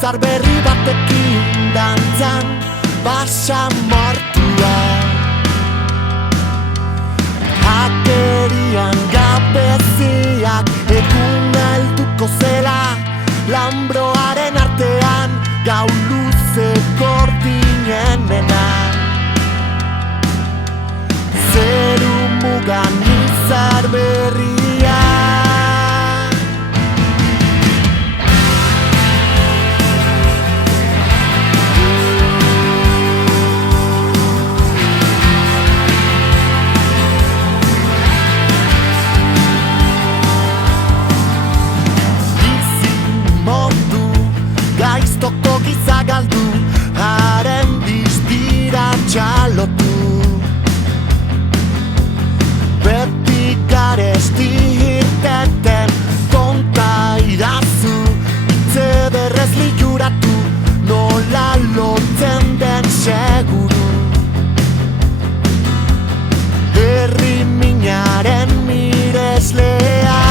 Izar berri batekin dantzan basa mortua. Aterian gabeziak eguna helduko zela, Lambroaren artean gau luze gordinenena. Zeru mugan izar berria. Gaiztoko gizagaldu, haren distira txalotu. Beti garesti irteten konta irazu, itzederrez liuratu, nola lotzen den seguru. Herri minaren mireslea.